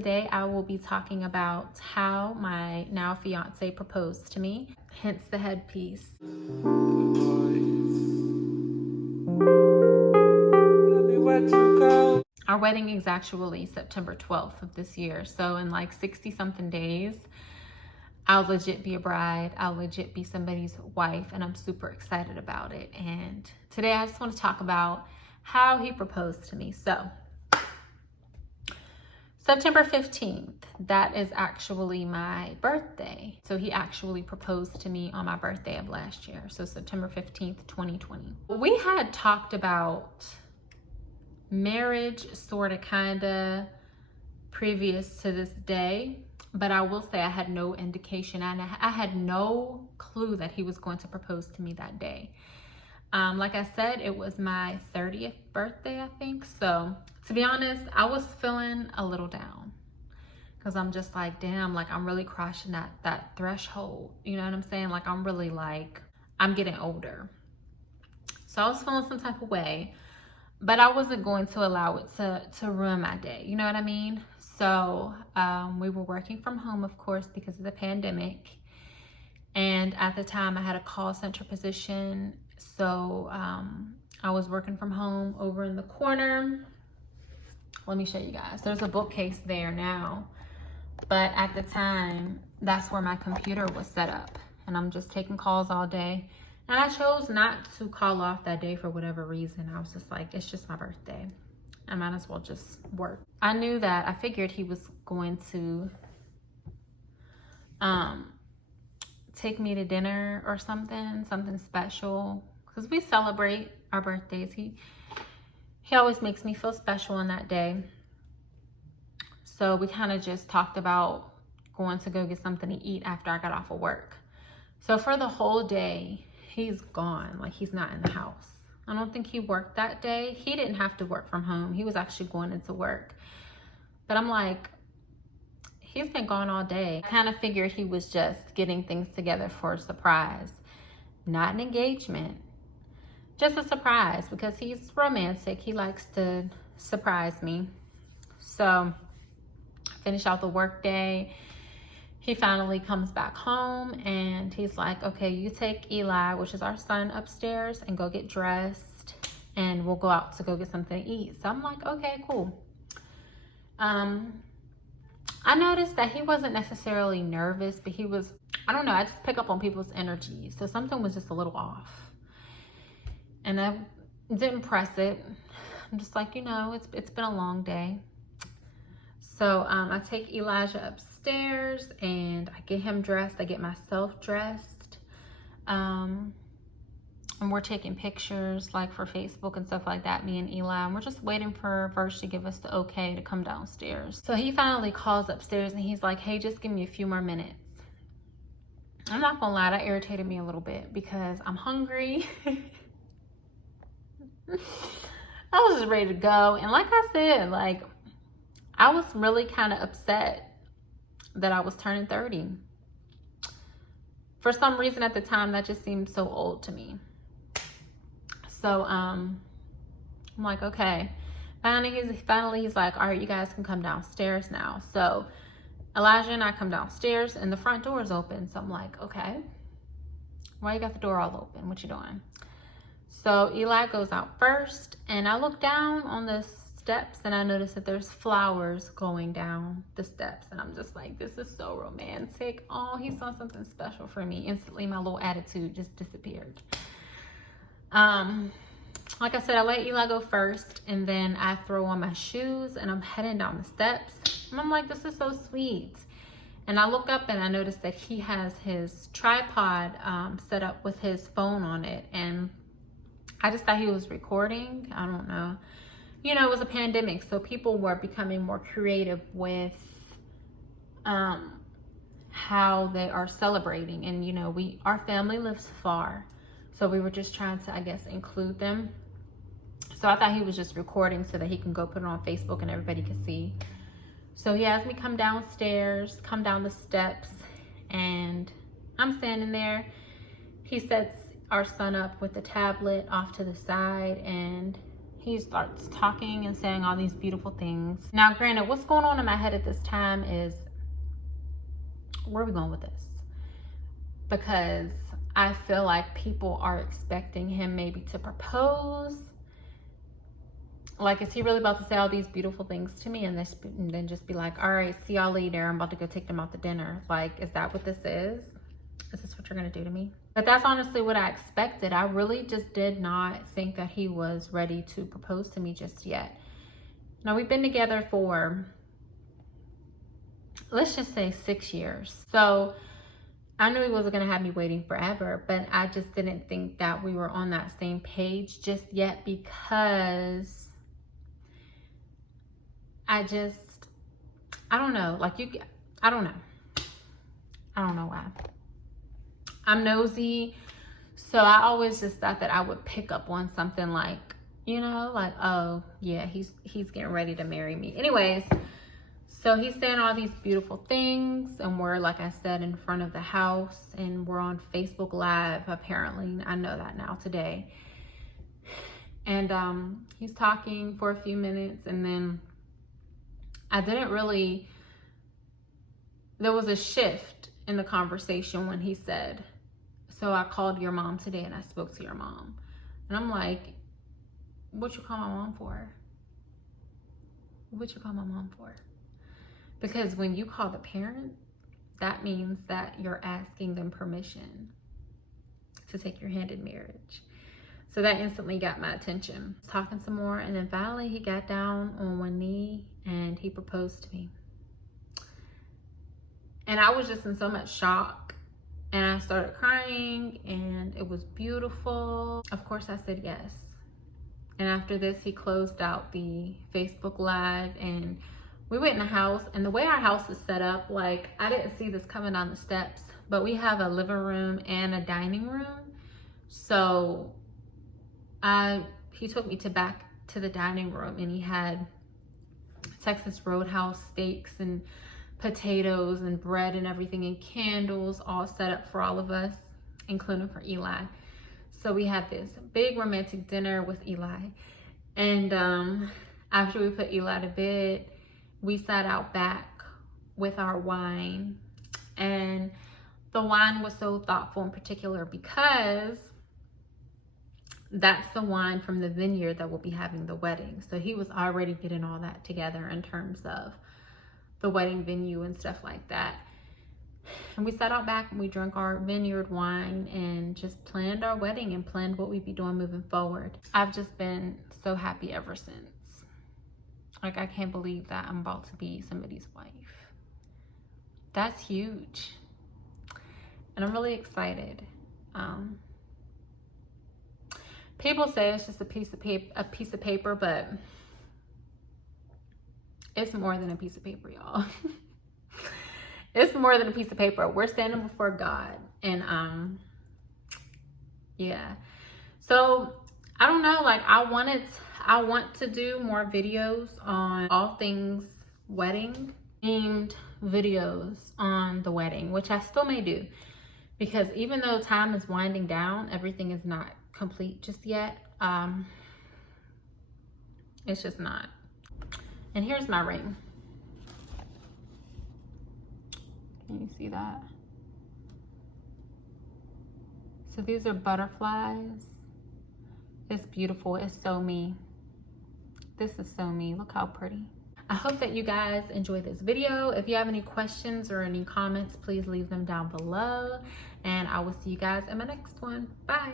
today I will be talking about how my now fiance proposed to me, hence the headpiece. Our wedding is actually September 12th of this year. So in like 60 something days, I'll legit be a bride. I'll legit be somebody's wife, and I'm super excited about it. And today I just want to talk about how he proposed to me. So September 15th, that is actually my birthday. So he actually proposed to me on my birthday of last year. So September 15th, 2020. We had talked about marriage, sort of, kind of, previous to this day. But I will say I had no indication, and I had no clue that he was going to propose to me that day. Like I said, it was my 30th birthday, I think. So to be honest, I was feeling a little down because I'm just like, damn, like I'm really crossing that threshold. You know what I'm saying? Like I'm really like, I'm getting older. So I was feeling some type of way, but I wasn't going to allow it to ruin my day. You know what I mean? So we were working from home, of course, because of the pandemic. And at the time I had a call center position. So I was working from home over in the corner. Let me show you guys. There's a bookcase there now. But at the time, that's where my computer was set up. And I'm just taking calls all day. And I chose not to call off that day for whatever reason. I was just like, it's just my birthday. I might as well just work. I knew that, I figured he was going to take me to dinner or something special. Because we celebrate our birthdays. He always makes me feel special on that day. So we kind of just talked about going to go get something to eat after I got off of work. So for the whole day, he's gone. Like he's not in the house. I don't think he worked that day. He didn't have to work from home. He was actually going into work. But I'm like, he's been gone all day. I kind of figured he was just getting things together for a surprise. Not an engagement. Just a surprise because he's romantic. He likes to surprise me. So finish out the work day. He finally comes back home and he's like, okay, you take Eli, which is our son, upstairs and go get dressed and we'll go out to go get something to eat. So I'm like, okay, cool. I noticed that he wasn't necessarily nervous, but he was, I don't know, I just pick up on people's energy. So something was just a little off. And I didn't press it. I'm just like, you know, it's been a long day. So I take Elijah upstairs and I get him dressed. I get myself dressed. And we're taking pictures like for Facebook and stuff like that, me and Eli. And we're just waiting for Verge to give us the okay to come downstairs. So he finally calls upstairs and he's like, hey, just give me a few more minutes. I'm not gonna lie, that irritated me a little bit because I'm hungry. I was just ready to go. And like I said, like, I was really kind of upset that I was turning 30. For some reason at the time, that just seemed so old to me. So I'm like, okay. Finally, he's like, all right, you guys can come downstairs now. So Elijah and I come downstairs and the front door is open. So I'm like, okay, why you got the door all open? What you doing? So Eli goes out first and I look down on the steps and I notice that there's flowers going down the steps. And I'm just like, this is so romantic. Oh, he's done something special for me. Instantly, my little attitude just disappeared. Like I said, I let Eli go first and then I throw on my shoes and I'm heading down the steps. And I'm like, this is so sweet. And I look up and I notice that he has his tripod set up with his phone on it. And I just thought he was recording. I don't know. You know, it was a pandemic, so people were becoming more creative with how they are celebrating. And, you know, our family lives far. So we were just trying to, I guess, include them. So I thought he was just recording so that he can go put it on Facebook and everybody can see. So he has me come downstairs, come down the steps, and I'm standing there. He sets our son up with the tablet off to the side and he starts talking and saying all these beautiful things. Now, granted, what's going on in my head at this time is, where are we going with this? Because I feel like people are expecting him maybe to propose. Like, is he really about to say all these beautiful things to me and then just be like, all right, see y'all later, I'm about to go take them out to dinner? Like, is that what this is? Is this what you're gonna do to me? But that's honestly what I expected. I really just did not think that he was ready to propose to me just yet. Now, we've been together for, let's just say 6 years. So I knew he wasn't gonna have me waiting forever, but I just didn't think that we were on that same page just yet, because I don't know, like I don't know why. I'm nosy, so I always just thought that I would pick up on something like, you know, like, oh yeah, he's getting ready to marry me. Anyways, so he's saying all these beautiful things, and we're, like I said, in front of the house, and we're on Facebook Live, apparently. I know that now today. And he's talking for a few minutes, and then there was a shift in the conversation when he said, so I called your mom today and I spoke to your mom. And I'm like, what you call my mom for? What you call my mom for? Because when you call the parent, that means that you're asking them permission to take your hand in marriage. So that instantly got my attention. Talking some more, and then finally he got down on one knee and he proposed to me. And I was just in so much shock, and I started crying, and it was beautiful. Of course I said yes. And after this, he closed out the Facebook Live, and we went in the house. And the way our house is set up, like, I didn't see this coming down the steps, but we have a living room and a dining room. So he took me back to the dining room, and he had Texas Roadhouse steaks and potatoes and bread and everything, and candles all set up for all of us, including for Eli. So we had this big romantic dinner with Eli. And after we put Eli to bed, we sat out back with our wine. And the wine was so thoughtful in particular because that's the wine from the vineyard that will be having the wedding. So he was already getting all that together in terms of the wedding venue and stuff like that. And we sat out back and we drank our vineyard wine and just planned our wedding and planned what we'd be doing moving forward. I've just been so happy ever since. Like, I can't believe that I'm about to be somebody's wife. That's huge. And I'm really excited. People say it's just a piece of paper, but it's more than a piece of paper, y'all. It's more than a piece of paper. We're standing before God. And yeah. So I don't know, like, I want to do more videos on all things wedding, themed videos on the wedding, which I still may do, because even though time is winding down, everything is not complete just yet. It's just not. And here's my ring. Can you see that? So these are butterflies. It's beautiful. It's so me. This is so me. Look how pretty. I hope that you guys enjoyed this video. If you have any questions or any comments, please leave them down below. And I will see you guys in my next one. Bye.